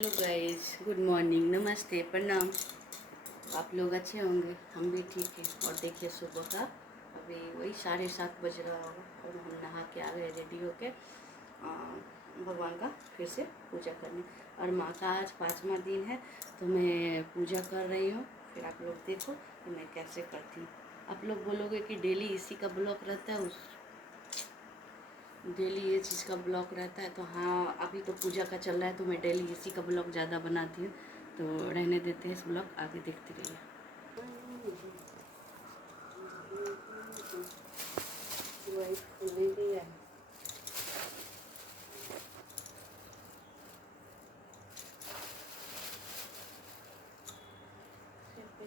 Hello guys, good morning, नमस्ते, प्रणाम। आप लोग अच्छे होंगे, हम भी ठीक हैं। और देखिए सुबह का अभी वही 7:30 बज रहा होगा और हम नहा के आ गए रेडी होके भगवान का फिर से पूजा करने। और माँ का आज 5वां दिन है तो मैं पूजा कर रही हूँ। फिर आप लोग देखो कि मैं कैसे करती हूँ। आप लोग बोलोगे कि डेली इसी का ब्लॉग रहता है, उस डेली ये चीज़ का ब्लॉग रहता है। तो हाँ, अभी तो पूजा का चल रहा है तो मैं डेली इसी का ब्लॉग ज़्यादा बनाती हूँ। तो रहने देते हैं इस ब्लॉग, आगे देखते रहिए।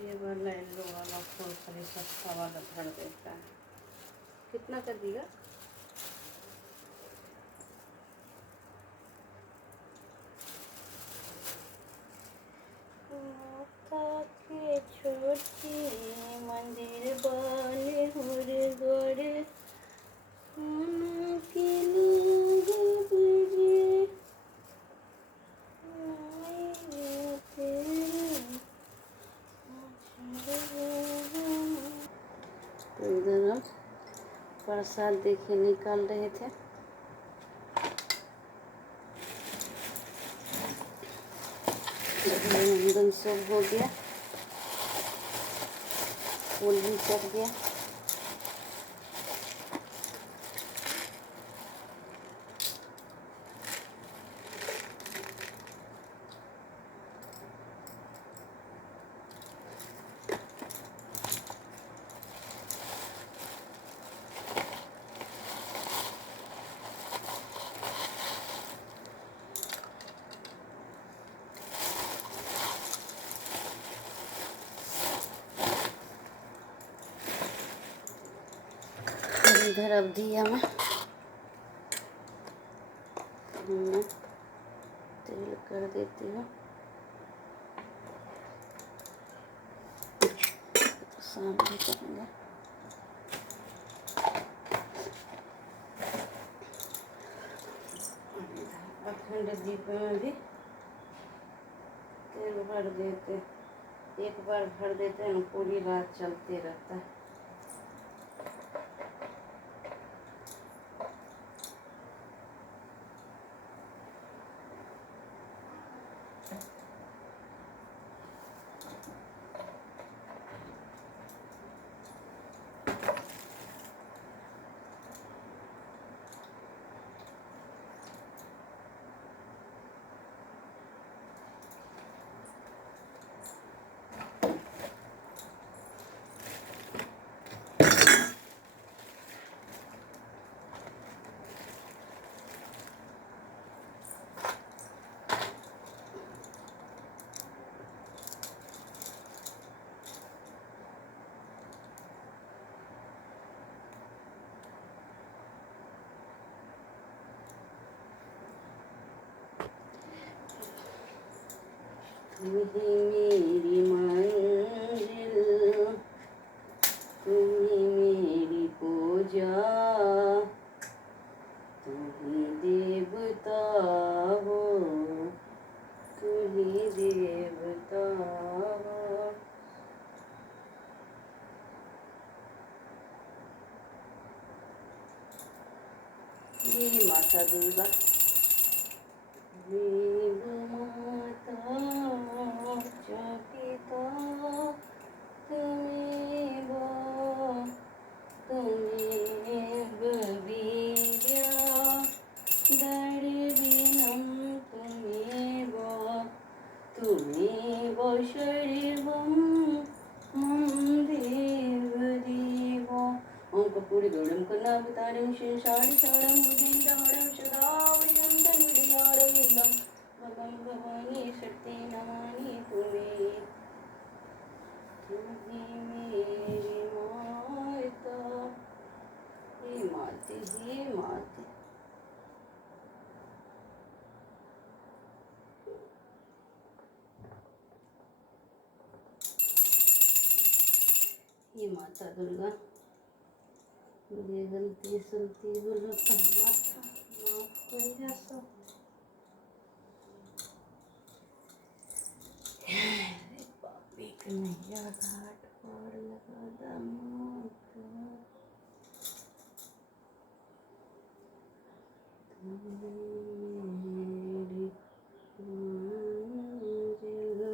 ये वाला येलो वाला फूल खाली सस्ता वाला भर देता है। कितना कर दिया? के छोटी मंदिर बने हुए गोरे के लोग बुझे तो इधर हम प्रसाद देखे निकाल रहे थे। नंदन सब हो गया, फूल भी चढ़ गया। इधर अब दिया में मैं तेल कर देती हूँ। सामने करेंगे। अखंड दीप में भी तेल भर देते, एक बार भर देते हैं, पूरी रात चलते रहता है। मेरी मंजिल, तुम्ही मेरी पूजा, तुम्ही देवता हो, तुम्ही देवता हो। ये माता दुर्गा, देव माता पिता त्वमेव त्वमेव वीर्या दर्विनं त्वमेव त्वमेव शरीरं मम देव देव। ओम कपूरगौरं करुणावतारं संसारसारं भुजगेन्द्रहारं सदा वसन्तं हृदयारविन्दं भगं भवानी शक्ति नमामि तुम्हें। तुम्ही मेरी माता, हे माते, हे माते। ये माता दुर्गा, मुझे गलती सलती बोलो तो माथा माफ कर। या घाट पर लगा दामोदर मेरी मंजिल मेरी पूजा मेरे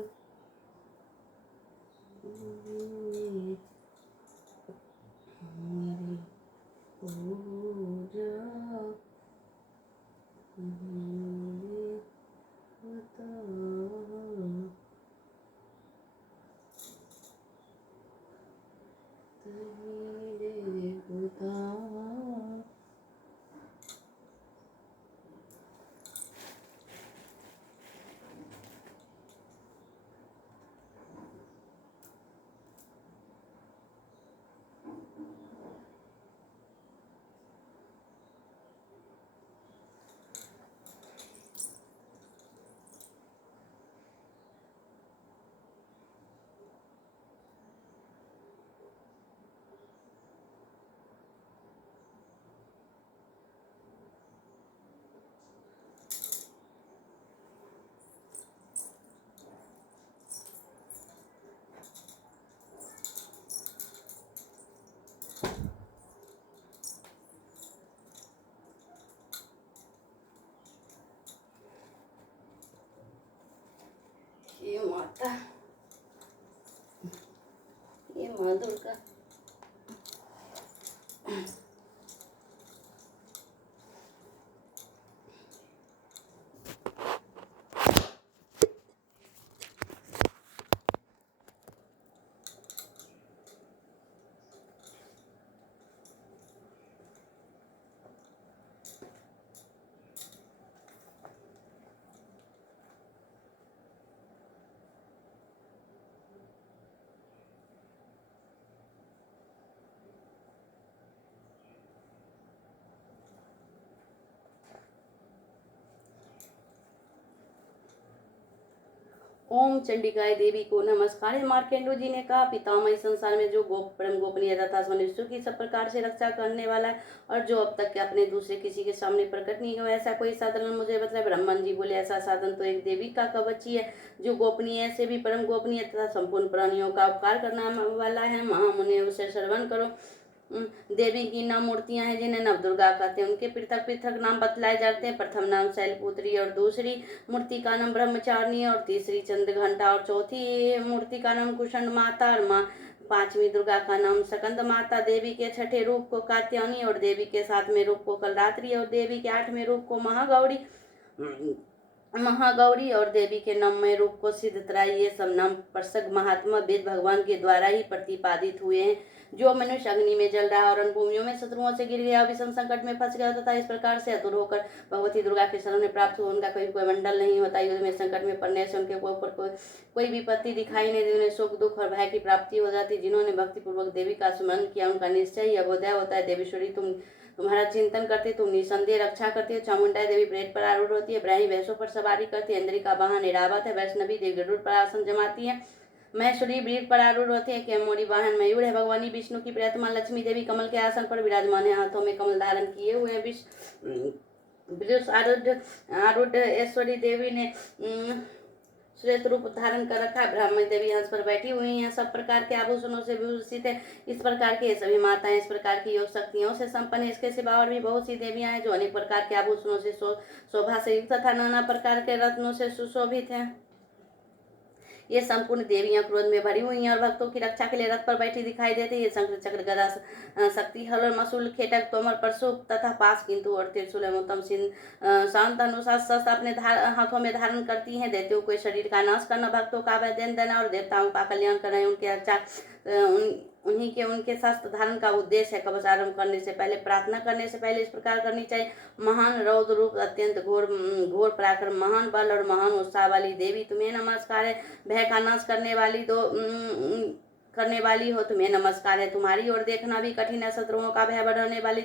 खुदा तेरे खुदा। ये माता, ये माँ दुर्गा। ओम चंडिकाय देवी को नमस्कार। मार्केंडू जी ने कहा, पितामह इस संसार में जो परम गोपनीय तथा मनुष्यों की सब प्रकार से रक्षा करने वाला है और जो अब तक के अपने दूसरे किसी के सामने प्रकट नहीं हुआ, ऐसा कोई साधन मुझे बतलाए। ब्रह्मन जी बोले, ऐसा साधन तो एक देवी का कवच ही है जो गोपनीय से भी परम गोपनीय तथा संपूर्ण प्राणियों का उपकार करने वाला है। महामुने उसे श्रवण करो। देवी की 9 मूर्तियां हैं जिन्हें नवदुर्गा कहते हैं। उनके पृथक पृथक नाम बतलाए जाते हैं। प्रथम नाम शैलपुत्री और दूसरी मूर्ति का नाम ब्रह्मचारिणी और तीसरी चंद्रघंटा और चौथी मूर्ति का नाम कुषण माता और पांचवी दुर्गा का नाम सकंद माता। देवी के छठे रूप को कात्यायनी और देवी के 7वें रूप को कलरात्रि और देवी के 8वें रूप को महागौरी और देवी के 9वें रूप को सिद्धत्राई। ये सब नाम प्रसंग महात्मा वेद भगवान के द्वारा ही प्रतिपादित हुए हैं। जो मनुष्य अग्नि में जल रहा और भूमियों में शत्रुओं से गिर गया, विषम संकट में फंस गया तथा इस प्रकार से अतुर होकर भगवती दुर्गा के शरण में प्राप्त हुआ, उनका कोई मंडल नहीं होता। युद्ध में संकट में पड़ने से उनके ऊपर कोई विपत्ति दिखाई नहीं देती। उन्हें सुख दुख और भय की प्राप्ति हो जाती। जिन्होंने भक्तिपूर्वक देवी का स्मरण किया, उनका निश्चय ही अभोदय होता है। देवीश्वरी, तुम्हारा चिंतन करते, तुम निसंदेह रक्षा करती हो। चामुंडा देवी प्रेत पर आरूढ़ होती है, ब्राह्मी भैंसों पर सवारी करती है। इंद्रिका वाहन ऐरावत है। वैष्णवी देवी गरुड़ पर आसन जमाती है। महेश्वरी ब्रीड पर आरूढ़ होती है। कैमोरी वाहन मयूर है। भगवानी विष्णु की प्रियतमा लक्ष्मी देवी कमल के आसन पर विराजमान है, हाथों में कमल धारण किए हुए हैं। आरूढ़ ऐश्वरी देवी ने श्वेत रूप धारण कर रखा है। ब्राह्मणी देवी हंस पर बैठी हुई हैं, सब प्रकार के आभूषणों से विभूषित है। इस प्रकार के सभी माताएं इस प्रकार की योग शक्तियों से संपन्न है। इसके सिवा और भी बहुत सी देवियां हैं जो अनेक प्रकार के आभूषणों से शोभा से युक्त तथा नाना प्रकार के रत्नों से सुशोभित हैं। ये संपूर्ण देवियां क्रोध में भरी हुई हैं और भक्तों की रक्षा के लिए रथ पर बैठी दिखाई देती है। ये शंख चक्र गदा शक्ति हल और मसूल खेटक तोमर परशुप तथा पास किंतु और त्रिशूल एवं उत्तम शांत अनुसार शस्त्र अपने हाथों में धारण करती हैं। दैत्यों के शरीर का नाश करना, भक्तों का वैद्यन देना और देवताओं का कल्याण करना उनके रक्षा उनके शस्त्र धारण का उद्देश्य है। कवच आरंभ करने से पहले, प्रार्थना करने से पहले इस प्रकार करनी चाहिए। महान रौद्र रूप, अत्यंत घोर पराक्रम, महान बल और महान उत्साह वाली देवी, तुम्हें नमस्कार है। भय का नाश करने वाली हो, तुम्हें नमस्कार है। तुम्हारी ओर देखना भी कठिन है। शत्रुओं का भय बढ़ाने वाली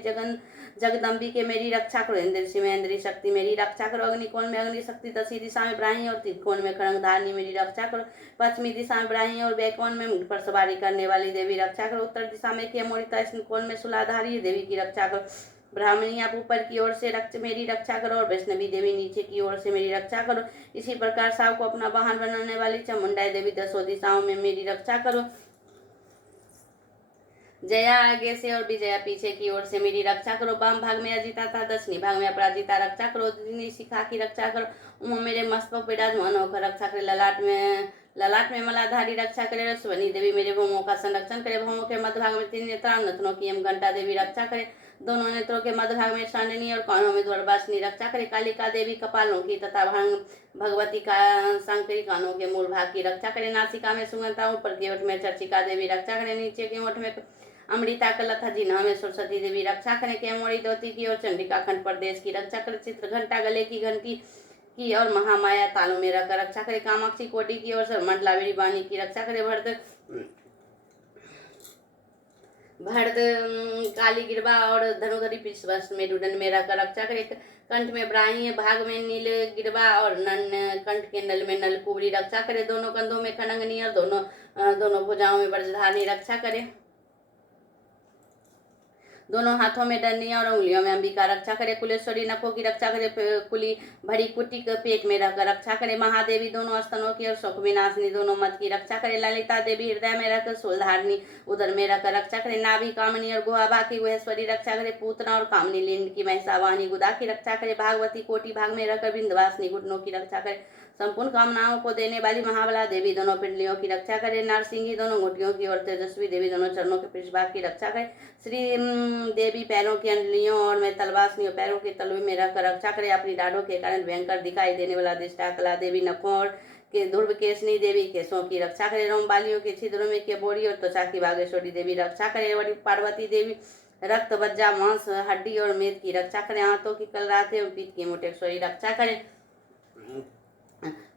जगदम्बिके मेरी रक्षा करो। इंद्र में इंद्रिय शक्ति मेरी रक्षा करो। अग्निकोण में अग्नि शक्ति, दक्षिणी दिशा में ब्राह्मी और त्रिकोण में खड़ंग धारणी मेरी रक्षा करो। पश्चिमी दिशा में ब्राह्मी और वैकोण में पर सवारी करने वाली देवी रक्षा करो। उत्तर दिशा में कैमोरी, दक्षिण कोण में शूलाधारी देवी की रक्षा करो। ब्राह्मणी आप ऊपर की ओर से मेरी रक्षा करो और वैष्णवी देवी नीचे की ओर से मेरी रक्षा करो। इसी प्रकार साव को अपना वाहन बनाने वाली चामुंडाई देवी दसों दिशाओं में मेरी रक्षा करो। जया आगे से और विजया पीछे की ओर से मेरी रक्षा करो। वाम भाग में अजिता था, दक्षिणी भाग में अपराजिता रक्षा करो। शिखा की रक्षा करो। उमा मेरे मस्तक विराजमान होकर रक्षा करे। ललाट में मलाधारी रक्षा करे। स्वनी देवी मेरे भौमों का संरक्षण करे। भौमों के मध्य भाग में 3 नेत्रा नथनों की घंटा देवी रक्षा करे। दोनों नेत्रों के मध्य भाग में सांडनी और कानों में ध्वरवासिनी रक्षा करे। कालिका देवी कपालों की तथा भगवती का शंकरी कानों के मूल भाग की रक्षा करे। नासिका में सुगंधता, ऊपर की ओठ में चर्चिका देवी रक्षा करे। नीचे की ओठ में अमृता कलथा जिन्हा में सरस्वती देवी रक्षा करें। केमोड़ी दोती की और चंडिका खंड प्रदेश की रक्षा करे। चित्र घंटा गले की घंटी की और महामाया तालों में रखकर रक्षा करे। कामाक्षी कोटि की और मंडलावेरी वाणी की रक्षा करे। भरद काली गिरवा और धनुधरी पृष्ठ में रुदन में रखकर रक्षा करे। कंठ में ब्राह्मी, भाग में नील गिरवा और कंठ के नल में नलकुबरी रक्षा करे। दोनों कंधों में खड़ंगनी और दोनों भुजाओं में वज्रधारी रक्षा करे। दोनों हाथों में डंडियां और उंगलियों में अंबिका रक्षा करे। कुलेश्वरी नखों की रक्षा करे। कुली भरी कुटिक पेट में रहकर रक्षा करे। महादेवी दोनों स्तनों की और शोक विनाशिनी दोनों मत की रक्षा करे। ललिता देवी हृदय में रहकर शूलधारिणी उदर में रहकर रक्षा करे। नाभि कामनी और गुहाभा की गुहेश्वरी रक्षा करे। पूतना और कामनी लिंड की महिषावाहिनी गुदा की रक्षा करे। भागवती कोटि भाग में रहकर बिंदवासिनी घुटनों की रक्षा करे। संपूर्ण कामनाओं को देने वाली महाबला देवी दोनों पिंडलियों की रक्षा करे। नारसिंगी दोनों घुटियों की और तेजस्वी देवी दोनों चरणों के पृष्ठभाग की रक्षा करे। श्री देवी पैरों की अंडलियों और मैं तलवासनी और पैरों के तलवे में रहकर रक्षा करे। अपनी डाढ़ों के कारण भयंकर दिखाई देने वाला दिष्टा कला देवी नखों और के ध्रुव केशनी देवी केशों की रक्षा करे। रोम बालियों के छिद्रों में के बोरी और त्वचा की बागेश्वरी देवी रक्षा करे। बड़ी पार्वती देवी रक्त बज्जा मांस हड्डी और मेद की रक्षा करे। हाथों की कलराते और पीठ की मुटेश्वरी रक्षा करे।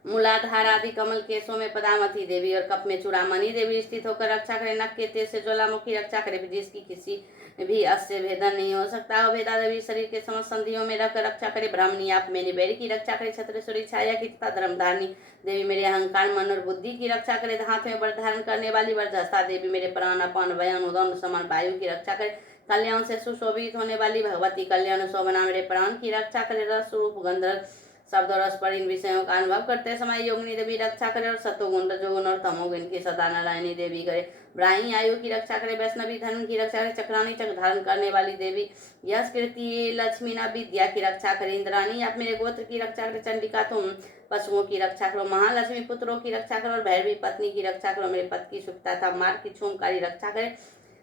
मूलाधार आदि कमल केशों में पदामती देवी और कप में चूड़ामणि देवी स्थित होकर रक्षा करे। नख के तेज से ज्वालामुखी रक्षा करे, जिसकी किसी भी अस्य भेदन नहीं हो सकता। भेदा देवी शरीर के समस्त संधियों में रखकर रक्षा करे। ब्राह्मणी आप मेरी बैरी की रक्षा करे। छत्रेश्वरी छाया की तथा धर्मधारिणी देवी मेरे अहंकार मन और बुद्धि की रक्षा करे। हाथ में वर धारण करने वाली वरजस्ता देवी मेरे प्राण अपान वयन उदन समान वायु की रक्षा करे। कल्याण से सुशोभित होने वाली भगवती कल्याण शोभना मेरे प्राण की रक्षा करे। रस रूप गंधर्व शब्द और रस पर इन विषयों का अनुभव करते समय योगिनी देवी रक्षा करे। और सतोगुण रजोगुण और तमोगुण की सदा नारायणी देवी करे। ब्राह्मी आयु की रक्षा करे। वैष्णवी धर्म की रक्षा करे। चक्रानी चक्र धारण करने वाली देवी यश कीर्ति लक्ष्मी न विद्या की रक्षा करे। इंद्राणी आप मेरे गोत्र की रक्षा करे। चंडिका तुम पशुओं की रक्षा करो। महालक्ष्मी पुत्रों की रक्षा करो। और भैरवी पत्नी की रक्षा करो। मेरे पद की सुखता था मार्ग की क्षोमकारी रक्षा करे।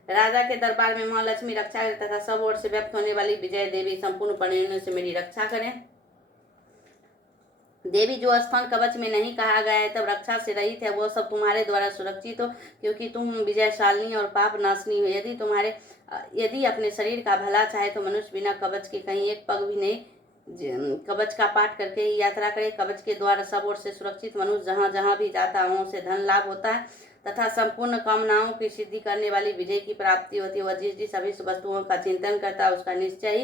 राजा के दरबार में महालक्ष्मी रक्षा करे तथा सब ओर से व्यक्त होने वाली विजय देवी संपूर्ण परिणयों से मेरी रक्षा करें। देवी जो स्थान कवच में नहीं कहा गया है तब रक्षा से रहित है, वो सब तुम्हारे द्वारा सुरक्षित हो, क्योंकि तुम विजयशालिनी और पाप नाशनी हो। यदि अपने शरीर का भला चाहे तो मनुष्य बिना कवच के कहीं एक पग भी नहीं कवच का पाठ करके ही यात्रा करे। कवच के द्वारा सब ओर से सुरक्षित मनुष्य जहाँ जहाँ भी जाता है वहाँ से धन लाभ होता है तथा संपूर्ण कामनाओं की सिद्धि करने वाली विजय की प्राप्ति होती है। वह जिस सभी वस्तुओं का चिंतन करता है उसका निश्चय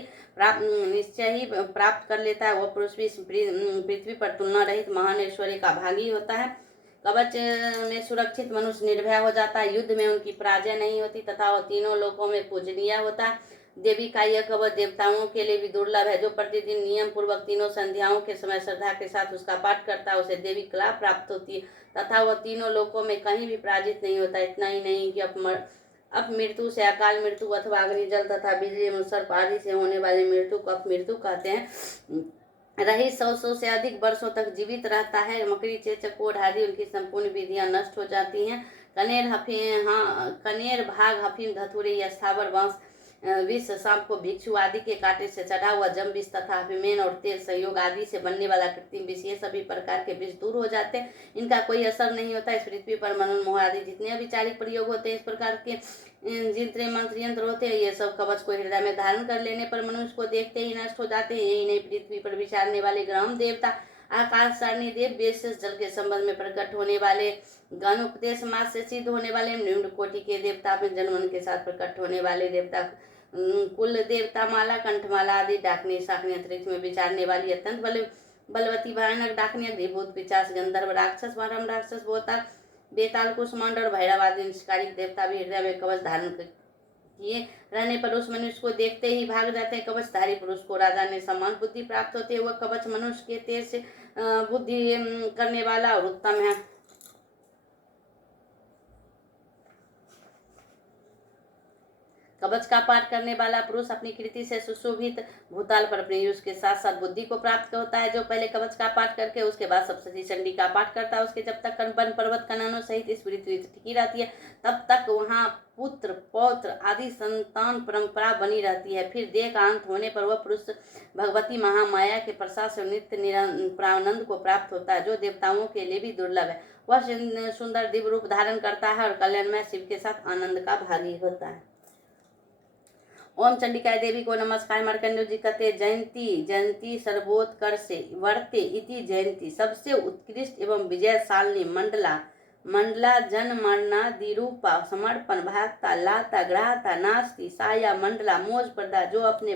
ही प्राप्त कर लेता है। वह पुरुष भी पृथ्वी पर तुलना रहित महान ऐश्वर्य का भागी होता है। कवच में सुरक्षित मनुष्य निर्भय हो जाता है। युद्ध में उनकी पराजय नहीं होती तथा वह तीनों लोकों में पूजनीय होता है। देवी का यह कवच देवताओं के लिए भी दुर्लभ है। जो प्रतिदिन नियम पूर्वक तीनों संध्याओं के समय श्रद्धा के साथ उसका पाठ करता है उसे देवी कला प्राप्त होती है तथा वह तीनों लोकों में कहीं भी पराजित नहीं होता। इतना ही नहीं कि अब मृत्यु से अकाल मृत्यु अथवा अग्नि जल तथा बिजली सर्प आदि से होने वाली मृत्यु को अपमृत्यु कहते हैं। रही 100 से अधिक वर्षों तक जीवित रहता है। मकड़ी चेचक कोढ़ आदि उनकी संपूर्ण विधियां नष्ट हो जाती हैं। कनेर भाग हफीम धतूरे या स्थावर बांस विष सांप को भिक्षु आदि के कांटे से चढ़ा हुआ जम विष तथा अभिमेन और तेल संयोग आदि से बनने वाला कृत्रिम विष, ये सभी प्रकार के विष दूर हो जाते हैं। इनका कोई असर नहीं होता। इस पृथ्वी पर मनोन्मोह आदि जितने अभिचारिक प्रयोग होते हैं, इस प्रकार के जितने मंत्र यंत्र होते हैं, ये सब कवच को हृदय में धारण कर लेने पर मनुष्य को देखते ही नष्ट हो जाते हैं। यही नहीं, पृथ्वी पर विचारने वाले ग्राम देवता आकाश सारणी देव, वेशेष जल के संबंध में प्रकट होने वाले गण, उपदेश मार्ग से सिद्ध होने वाले निम्न कोटि के देवता, अपने जन्मन के साथ प्रकट होने वाले देवता, कुल देवता, माला कंठमाला आदि, डाकनी शाकनी अंतरिक्ष में विचारने वाली अत्यंत बलवती भयानक डाकनी, अग्निभूत पिचास, गंधर्व राक्षस, परम राक्षस, बेताल कुष्मांड और भैरव आदि निष्कारिक देवता भी हृदय में कवच धारण किए रहने पर उस मनुष्य को देखते ही भाग जाते हैं। कवचधारी पुरुष को राजा ने सम्मान बुद्धि प्राप्त होती है। वह कवच मनुष्य के तेज से बुद्धि करने वाला और उत्तम है। कवच का पाठ करने वाला पुरुष अपनी कृति से सुशोभित भूताल पर अपने यश के साथ साथ बुद्धि को प्राप्त होता है। जो पहले कवच का पाठ करके उसके बाद सप्तशती चंडी का पाठ करता है, उसके जब तक वन पर्वत कननों सहित इस पृथ्वी टिकी रहती है तब तक वहाँ पुत्र पौत्र आदि संतान परंपरा बनी रहती है। फिर देह का अंत होने पर वह पुरुष भगवती महामाया के प्रसाद से नित्य प्रानंद को प्राप्त होता है, जो देवताओं के लिए भी दुर्लभ है। वह सुंदर दिव्य रूप धारण करता है और कल्याणमय शिव के साथ आनंद का भागी होता है। ओम चंडिकाय देवी को नमस्कार। मार्कंडेय जी कहते जयंती जयंती सर्वोत्कर से वर्ते इति जयंती, सबसे उत्कृष्ट एवं विजयशालिनी मंडला मंडला जन मरणादिरूपा समर्पण भागता लाता ग्राहता नास्ति साया मंडला मोज प्रदा, जो अपने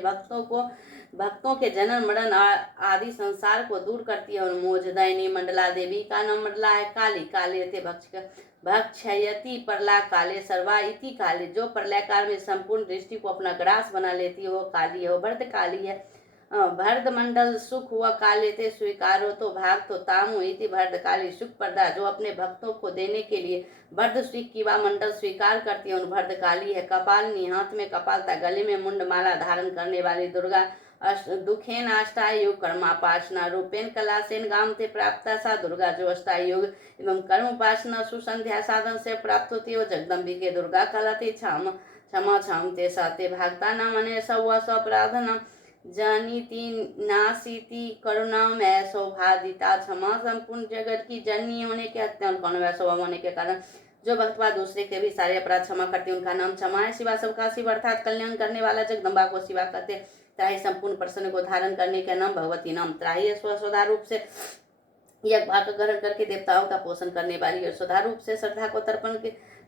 भक्तों के जन्म मरण आदि संसार को दूर करती है और मोजदयनी मंडला। देवी का नाम मंडला है। काली काले थे भक्षयति प्रलय काले सर्वा इति काली, जो प्रलय काल में संपूर्ण दृष्टि को अपना ग्रास बना लेती है वो काली है। वो भरत काली है। भरत मंडल सुख हुआ काले थे स्वीकारो तो भाग तो तामु इति भरत काली सुख प्रदा, जो अपने भक्तों को देने के लिए भरत श्री की वह मंडल स्वीकार करती है उन भरत काली है। कपालनी, हाथ में कपालता, गले में मुंड माला धारण करने वाली दुर्गा। दुखेन अष्टायुग कर्मापासना रूपेन कलासेन गाम थे प्राप्त सा दुर्गा, जो अष्टायुग एवं कर्म उपासना सुसंध्या साधन से प्राप्त होती है वो जगदम्बी के दुर्गा कहलाती। क्षमा क्षम ते साते भागता न मने स्वपराधना जनिति नासीति करुणा में सौभादिता। क्षमा संपूर्ण जगत की जननी होने के अत्यंत करुणा स्वभाव होने के कारण जो भक्तवा दूसरे के भी सारे अपराध क्षमा करते उनका नाम क्षमा है। शिवा सबका शिव अर्थात कल्याण करने वाला जगदम्बा को शिवा कहते। त्राही संपूर्ण प्रसन्न को धारण करने का नाम भगवती नाम। त्राही स्वधा रूप से यज्ञ भाग ग्रहण करके देवताओं का पोषण करने वाली और स्वधा रूप से श्रद्धा को तर्पण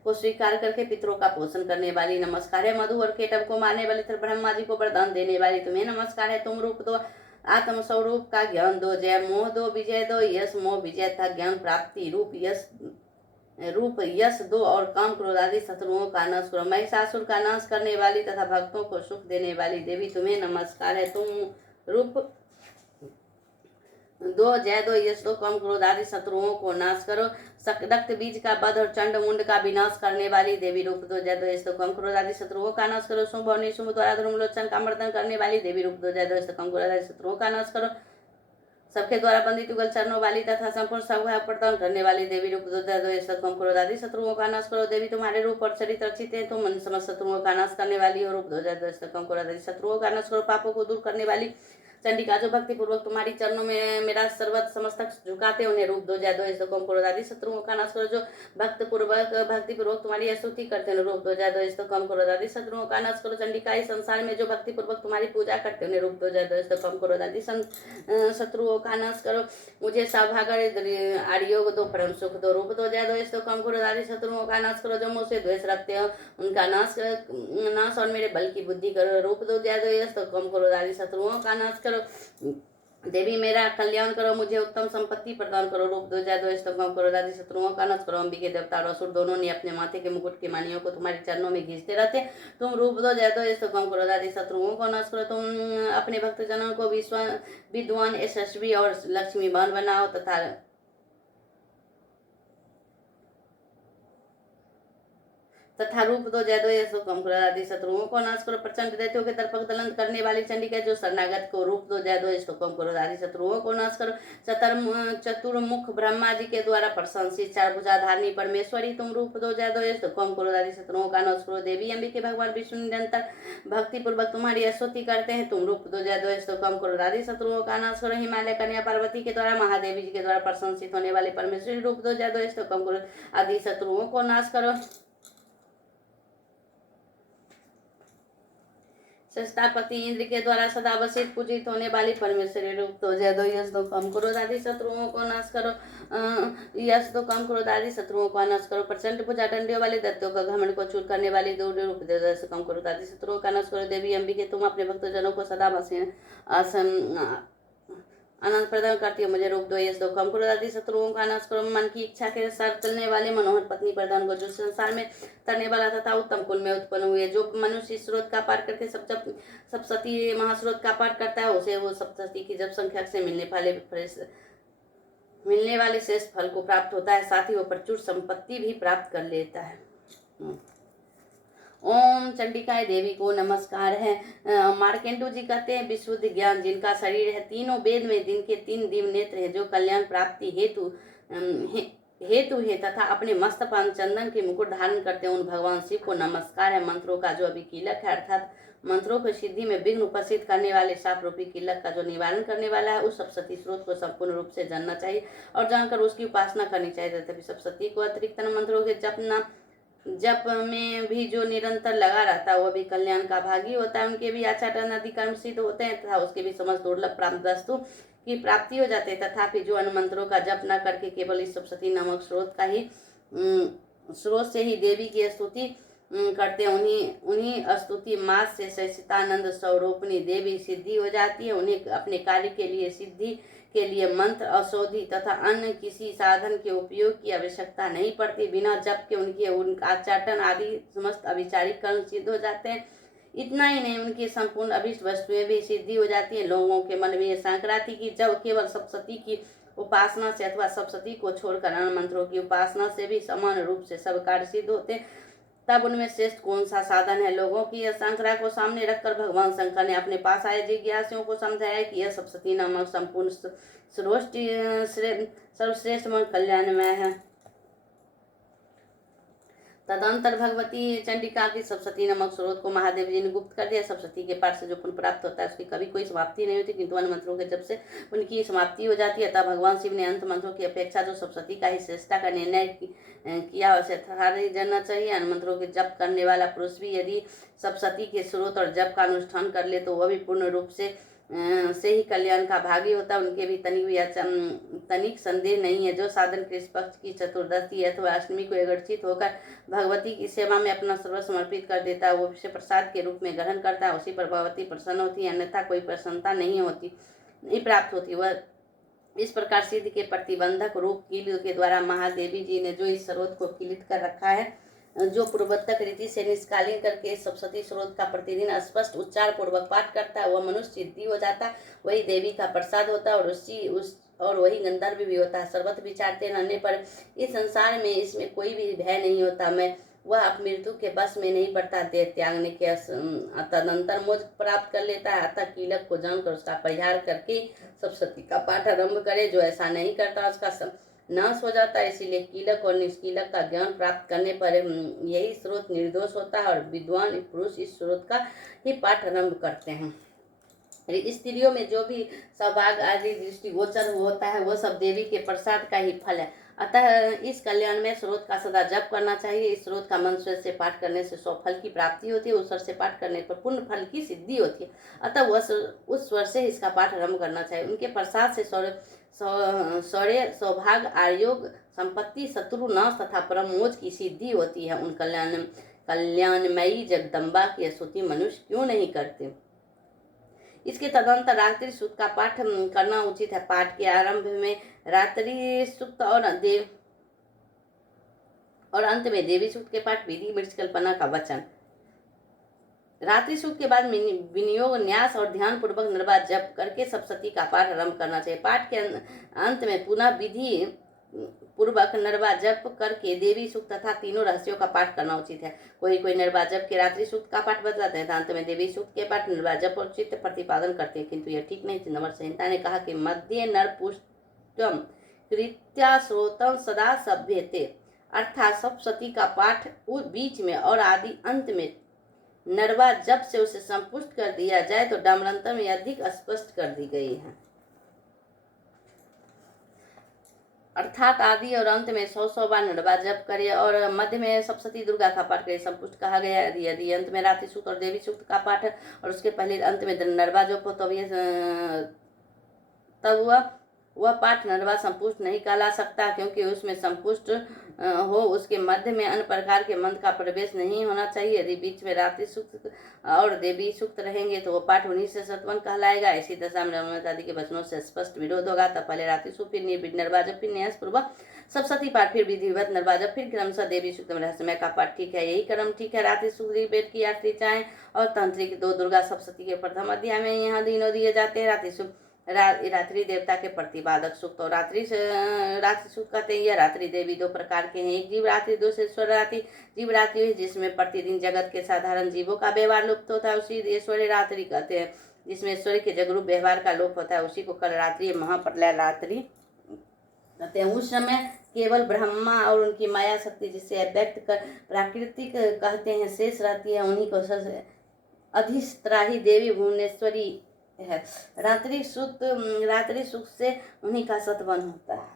को स्वीकार करके पितरों का पोषण करने वाली। नमस्कार है। मधु और केटव को मारने वाली तथा ब्रह्मा जी को वरदान देने वाली तुम्हें नमस्कार है। तुम रूप दो, आत्म स्वरूप का ज्ञान दो, जय मोह दो, विजय दो। यश मोह विजय था ज्ञान प्राप्ति रूप यश दो और काम क्रोध आदि शत्रुओं का नाश करो। महिषासुर का नाश करने वाली तथा भक्तों को सुख देने वाली देवी तुम्हें नमस्कार है। तुम रूप दो, जय दो, यश दो, काम क्रोध आदि शत्रुओं को नाश करो। रक्त बीज का वध और चंड मुंड का विनाश करने वाली देवी रूप दो, जय दो, यश दो, काम क्रोध आदि शत्रुओं का नाश करो। शुभ और निशुभ द्वारा धर्मलोचन का मर्दन करने वाली देवी रूप दो, जय दो, यश दो, काम क्रोध आदि शत्रुओं का नाश करो। सबके द्वारा बंदित युगल चरणों वाली तथा संपूर्ण सौभाग्य प्रदान करने वाली देवी रूप दो, जय दो, यश दो, काम क्रोध आदि शत्रुओं का नाश करो। देवी तुम्हारे रूप और चरित्र अच्छी है, तुम मन समस्त शत्रुओं का नाश करने वाली हो। रूप दो, जय दो, यश दो, काम क्रोध आदि शत्रुओं का नाश करो। पापों को दूर करने वाली चंडिका, जो भक्ति पूर्वक तुम्हारी चरणों में मेरा सर्वत समस्तक झुकाते उन्हें रूप दो, जय दो, यश दो, काम क्रोध आदि शत्रुओं का नाश करो। जो भक्ति पूर्वक तुम्हारी स्तुति करते हैं रूप दो, जय दो, यश दो, काम क्रोध आदि शत्रुओं का नाश करो। चंडिका, इस संसार में जो भक्ति पूर्वक तुम्हारी पूजा करते उन्हें रूप दो, जय दो, यश दो, काम क्रोध आदि शत्रुओं का नाश करो। मुझे सौभाग्य आर्योग दो, परम सुख दो, रूप दो, जय दो, यश दो, काम क्रोध आदि शत्रुओं का नाश करो। जो मुझसे द्वेष रखते हो उनका नाश और मेरे बल की बुद्धि करो। रूप दो, जय दो, यश दो, काम क्रोध आदि शत्रुओं का नाश करो। देवी मेरा कल्याण करो, मुझे उत्तम संपत्ति प्रदान करो। रूप दो, जय दो, यश दो, काम क्रोध आदि शत्रुओं का नाश करो। अंबिके देवता और असुर दोनों ने अपने माथे के मुकुट की मानियों को तुम्हारे चरणों में घींचते रहते। तुम रूप दो, जय दो, यश दो, काम क्रोध आदि शत्रुओं को नाश करो। तुम अपने भक्तजनों को विद्वान यशस्वी और लक्ष्मीवान बनाओ तथा रूप दो, जय दो, यश दो, काम क्रोध आदि शत्रुओं को नाश करो। प्रचंड दैत्यों के तरफ दलन करने वाली चंडिका, जो शरणागत को रूप दो, जय दो, यश दो, काम क्रोध आदि शत्रुओं को नाश करो। चतुर्मुख ब्रह्मा जी के द्वारा प्रशंसित चार भुजाधारिणी परमेश्वरी, तुम रूप दो, जय दो, यश दो, काम क्रोध आदि शत्रुओं का नाश करो। देवी अंबिके भगवान विष्णु निरंतर भक्ति पूर्वक तुम्हारी स्तुति करते हैं। तुम रूप दो, जय दो, यश दो, काम क्रोध आदि शत्रुओं का नाश करो। हिमालय कन्या पार्वती के द्वारा महादेवी जी के द्वारा प्रशंसित होने वाली परमेश्वरी, रूप दो, जय दो, यश दो, काम क्रोध आदि शत्रुओं को नाश करो। संस्थापति इंद्र के द्वारा सदा वसित पूजित होने वाली परमेश्वरी, रूप दो, जय दो, यश दो, काम क्रोध आदि शत्रुओं को नाश करो। यश दो, काम क्रोध आदि शत्रुओं को नाश करो। प्रचंड भुजा डंडियों वाले दैत्यों का घमंड को चूर करने वाली दो, रूप दो, यश दो, काम क्रोध आदि शत्रुओं का नाश करो। देवी अंबिके तुम अपने भक्तजनों को सदा आनंद प्रदान करती हो, मुझे रोक दो यश दो, कम क्रोध आदि शत्रुओं का नाश करो, मन की इच्छा के अनुसार चलने वाले मनोहर पत्नी प्रदान करो, जो संसार में तरने वाला तथा उत्तम कुल में उत्पन्न हुए। जो मनुष्य इस स्रोत का पार करके सप्तशती महास्रोत का पार करता है, उसे वो सप्तशती की जब संख्या से मिलने वाले श्रेष्ठ फल को प्राप्त होता है, साथ ही वो प्रचुर संपत्ति भी प्राप्त कर लेता है। ओम चंडिकाय देवी को नमस्कार है। मार्केंडू जी कहते हैं, विशुद्ध ज्ञान जिनका शरीर है, तीनों वेद में जिनके 3 दिव्य नेत्र है, जो कल्याण प्राप्ति हेतु है तथा अपने मस्त पान चंदन के मुकुट धारण करते हैं, उन भगवान शिव को नमस्कार है। मंत्रों का जो अभिकीलक है, अर्थात मंत्रों की सिद्धि में विघ्न उपस्थित करने वाले शाप रूपी किलक का जो निवारण करने वाला है, उस सप्तशती स्रोत को संपूर्ण रूप से जानना चाहिए और जानकर उसकी उपासना करनी चाहिए। तथापि सप्तशती को अतिरिक्त मंत्रों के जप में भी जो निरंतर लगा रहता है, वह भी कल्याण का भागी होता है। उनके भी आचाटन आदि कर्म सिद्ध होते हैं तथा उसके भी समस्त दुर्लभ प्राप्त वस्तु की प्राप्ति हो जाती है। तथापि जो अन्य मंत्रों का जप न करके केवल इस सप्तशती नामक स्रोत से ही देवी की स्तुति करते हैं, उन्हीं स्तुति मास से सचितानंद स्वरूपनी देवी सिद्धि हो जाती है। उन्हें अपने कार्य के लिए सिद्धि के लिए मंत्र, औषधि तथा अन्य किसी साधन के उपयोग की आवश्यकता नहीं पड़ती। बिना जप के उनका आचाटन आदि समस्त अभिचारिक कर्म सिद्ध हो जाते हैं। इतना ही नहीं, उनकी संपूर्ण अभिष्ट वस्तुएं भी सिद्धि हो जाती है। लोगों के मन में यह शंका थी कि जब केवल सप्तशती की उपासना से अथवा सप्तशती को छोड़कर अन्य मंत्रों की उपासना से भी समान रूप से सब कार्य सिद्ध होते, तब उनमें श्रेष्ठ कौन सा साधन है। लोगों की यह शंका को सामने रखकर भगवान शंकर ने अपने पास आए जिज्ञासुओं को समझाया कि यह सप्तशती नामक संपूर्ण सर्वश्रेष्ठ मन कल्याणमय है। तदंतर भगवती चंडिका की सप्तशती नामक स्रोत को महादेव जी ने गुप्त कर दिया। सप्तशती के पाठ से जो पुण्य प्राप्त होता है, उसकी कभी कोई समाप्ति नहीं होती, किंतु अन्य मंत्रों के जब से उनकी समाप्ति हो जाती है। तब भगवान शिव ने अंत मंत्रों की अपेक्षा जो सप्तशती का ही श्रेष्ठता का निर्णय किया, उसे ठहराई जानना चाहिए। अन्य मंत्रों के जप करने वाला पुरुष भी यदि सप्तशती के स्रोत और जप का अनुष्ठान कर ले, तो वह भी पूर्ण रूप से ही कल्याण का भागी होता है। उनके भी तनिक संदेह नहीं है। जो साधन कृष्ण पक्ष की चतुर्दशी अथवा अष्टमी को एकत्रित होकर भगवती की सेवा में अपना सर्व समर्पित कर देता है, वो उसे प्रसाद के रूप में ग्रहण करता है, उसी पर भगवती प्रसन्न होती है, अन्यथा कोई प्रसन्नता नहीं प्राप्त होती। वह इस प्रकार सिद्ध के प्रतिबंधक रूप कील के द्वारा महादेवी जी ने जो इस स्रोत को किलित कर रखा है, जो पूर्वोत्तक रीति से निष्कालीन करके सप्तशती स्रोत का प्रतिदिन स्पष्ट उच्चार पूर्वक पाठ करता है, वह मनुष्य सिद्धि हो जाता है, वही देवी का प्रसाद होता है और वही गंधर्व भी होता है। सर्वत्र विचारते रहने पर इस संसार में इसमें कोई भी भय नहीं होता। वह अब मृत्यु के बस में नहीं पड़ता। देह त्यागने के तदंतर मोक्ष प्राप्त कर लेता है। अतः कीलक को जानकर उसका परिहार करके सप्तशती का पाठ आरंभ करे। जो ऐसा नहीं करता उसका नाश हो जाता है। इसीलिए कीलक और निष्कीलक का ज्ञान प्राप्त करने पर यही स्रोत निर्दोष होता है और विद्वान पुरुष इस स्रोत का ही पाठ आरंभ करते हैं। स्त्रियों में जो भी सौभाग्य आदि दृष्टिगोचर होता है, वह सब देवी के प्रसाद का ही फल है। अतः इस कल्याण में स्रोत का सदा जप करना चाहिए। इस स्रोत का मंत्र से पाठ करने से 100 फल की प्राप्ति होती है। उस स्वर से पाठ करने पर पूर्ण फल की सिद्धि होती है। अतः वह उस स्वर से इसका पाठ आरंभ करना चाहिए। उनके प्रसाद से शौर्य, सौभाग्य, आयोग, संपत्ति, शत्रु नाश तथा परम मोक्ष की सिद्धि होती है। उन कल्याणमयी जगदम्बा की स्तुति मनुष्य क्यों नहीं करते। इसके तदंतर रात्रि सूक्त का पाठ करना उचित है। पाठ के आरंभ में रात्रि सूक्त और अंत में देवी सूक्त के पाठ विधि मृचकल्पना का वचन। रात्रि सूक्त के बाद विनियोग, न्यास और ध्यान पूर्वक निर्बाध जप करके सप्तशती का पाठ आरंभ करना चाहिए। पाठ के अंत में पुनः विधि पूर्वक निर्बाध जप करके देवी सूक्त तथा तीनों रहस्यों का पाठ करना उचित है। कोई निर्बाध जप के रात्रि सूक्त का पाठ बतलाते हैं, अंत में देवी सूक्त के पाठ निर्बाध जप और चित्त प्रतिपादन करते हैं, किंतु यह ठीक नहीं। चिदंबर संहिता ने कहा कि मध्य नरपुष्टम कृत्या श्रोतम सदा सभ्यते, अर्थात सप्तशती का पाठ बीच में और आदि अंत में निर्बाध जप से उसे संपुष्ट कर दिया जाए तो डामरंतर में अधिक स्पष्ट कर दी गई है। अर्थात आदि और अंत में 100 बार निर्बाध जप करे और मध्य में सप्तशती दुर्गा का पाठ करे, संपुष्ट कहा गया है। यदि अंत में रात्रि सूक्त और देवी सूक्त का पाठ और उसके पहले अंत में निर्बाध जप हो तब वह वह पाठ नरवा संपुष्ट नहीं कहला सकता, क्योंकि उसमें संपुष्ट हो उसके मध्य में अन्य प्रकार के मंत्र का प्रवेश नहीं होना चाहिए। यदि बीच में रात्रि सूक्त और देवी सूक्त रहेंगे तो वह पाठ उन्हीं से सतवन कहलाएगा। इसी दशा में नर्मदा आदि के वचनों से स्पष्ट विरोध होगा। तब पहले रात्रि सूक्त, फिर निर्विघ्न नरवाजब, फिर न्यास पूर्वक सप्तशती पाठ, फिर विधिवत नरवाजब, फिर क्रमशः देवी सूक्त में रहस्यमय का पाठ। ठीक है, यही क्रम ठीक है। रात्रि सूक्त ऋग्वेद की 8 ऋचाएं और तंत्रिक 2 दुर्गा सप्तशती के प्रथम अध्याय में यहाँ दिनों दिए जाते हैं। रात्रि सूक्त रात्रि देवता के प्रतिपादक सूक्त और रात्रि सूक्त कहते हैं। यह रात्रि देवी 2 प्रकार के हैं, एक जीव रात्रि, दूसरे ईश्वर रात्रि। जीव रात्रि जिसमें प्रतिदिन जगत के साधारण जीवों का व्यवहार लुप्त होता है उसी ईश्वरी रात्रि कहते हैं। जिसमें ईश्वर के जगरूप व्यवहार का लोप होता है उसी को कल रात्रि महाप्रलय रात्रि कहते हैं। उस समय केवल ब्रह्मा और उनकी माया शक्ति, जिसे व्यक्त कर प्राकृतिक कहते हैं, शेष रहती है। उन्हीं को अधिष्त्राही देवी भुवनेश्वरी है। रात्रि सूक्त से उन्हीं का सतवन होता है।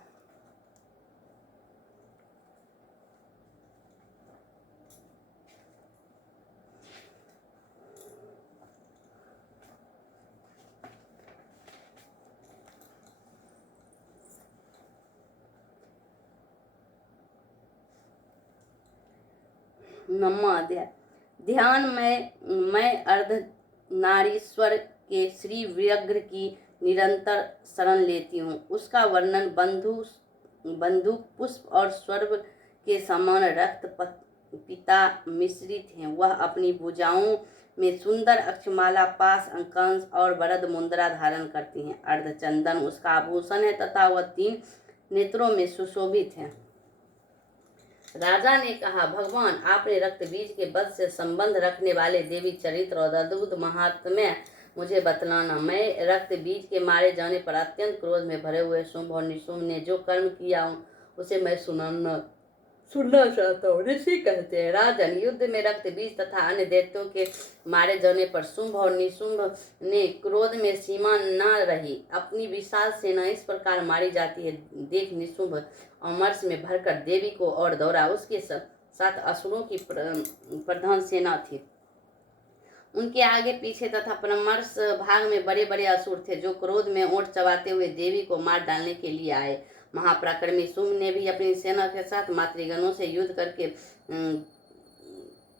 नौवां अध्याय। ध्यान में मैं अर्धनारीश्वर के श्री व्यग्र की निरंतर शरण लेती हूँ। उसका वर्णन बंधु पुष्प और स्वर्ग के समान रक्त पिता मिश्रित हैं। वह अपनी भुजाओं में सुंदर अक्षमाला, पास, अंकांश और वरद मुद्रा धारण करती हैं। अर्धचंदन उसका आभूषण है तथा वह 3 नेत्रों में सुशोभित है। राजा ने कहा, भगवान, आपने रक्त बीज के वध से संबंध रखने वाले देवी चरित्र और अद्भुत महात्म्य मुझे बतलाना। मैं रक्त बीज के मारे जाने पर अत्यंत क्रोध में भरे हुए शुंभ और निशुंभ ने जो कर्म किया उसे मैं सुनना चाहता हूँ। ऋषि कहते हैं, राजन, युद्ध में रक्त बीज तथा अन्य दैत्यों के मारे जाने पर शुंभ और निशुंभ ने क्रोध में सीमा न रही। अपनी विशाल सेना इस प्रकार मारी जाती है देख निशुंभ अमरस में भरकर देवी को और दौड़ा। उसके साथ असुरों की प्रधान सेना थी। उनके आगे पीछे तथा परमर्श भाग में बड़े बड़े असुर थे, जो क्रोध में ओंठ चबाते हुए देवी को मार डालने के लिए आए। महापराक्रमी शुंभ ने भी अपनी सेना के साथ मातृगणों से युद्ध करके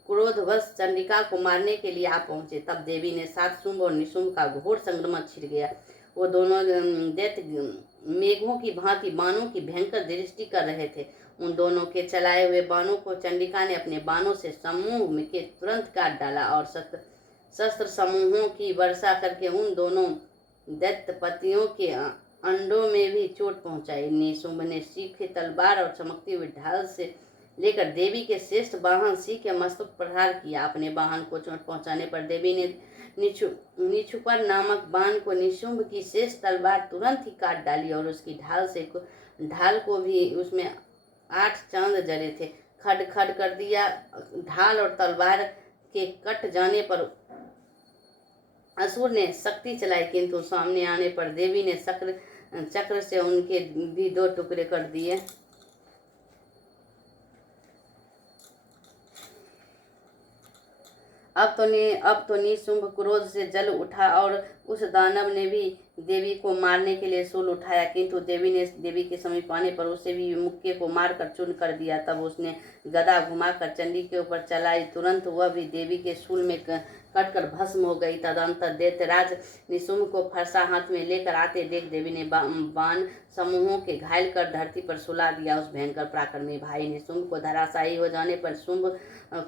क्रोधवश चंडिका को मारने के लिए आ पहुंचे। तब देवी ने 7 शुंभ और निशुंभ का घोर संक्रमण छिड़ गया। वो दोनों दैत्य मेघों की भांति बाणों की भयंकर दृष्टि कर रहे थे। उन दोनों के चलाए हुए बाणों को चंडिका ने अपने बाणों से समूह के तुरंत काट डाला और शस्त्र समूहों की वर्षा करके उन दोनों दैत्यपतियों के अंडों में भी चोट पहुंचाई। निशुंभ ने सीखे तलवार और चमकती हुई ढाल से लेकर देवी के श्रेष्ठ वाहन सी के मस्तक प्रहार किया। अपने वाहन को चोट पहुंचाने पर देवी ने निछुपर नामक बाण को निशुंभ की श्रेष्ठ तलवार तुरंत ही काट डाली और उसकी ढाल को भी उसमें 8 चांद जले थे। खड खड कर दिया। ढाल और तलवार के कट जाने पर असुर ने शक्ति चलाई, किंतु सामने आने पर देवी ने चक्र से उनके भी 2 टुकड़े कर दिए। अब तो निशुंभ क्रोध से जल उठा और उस दानव ने भी देवी को मारने के लिए शूल उठाया, किंतु देवी ने देवी के समीप आने पर उसे भी मुक्के को मारकर चूर्ण कर दिया। तब उसने गदा घुमाकर चंडी के ऊपर चलाई। तुरंत वह भी देवी के शूल में कटकर भस्म हो गई। तदंतर दैत्यराज निशुंभ को फरसा हाथ में लेकर आते देख देवी ने बाण समूहों के घायल कर धरती पर सुला दिया। उस भयंकर पराक्रमी भाई निशुंभ को धराशायी हो जाने पर शुंभ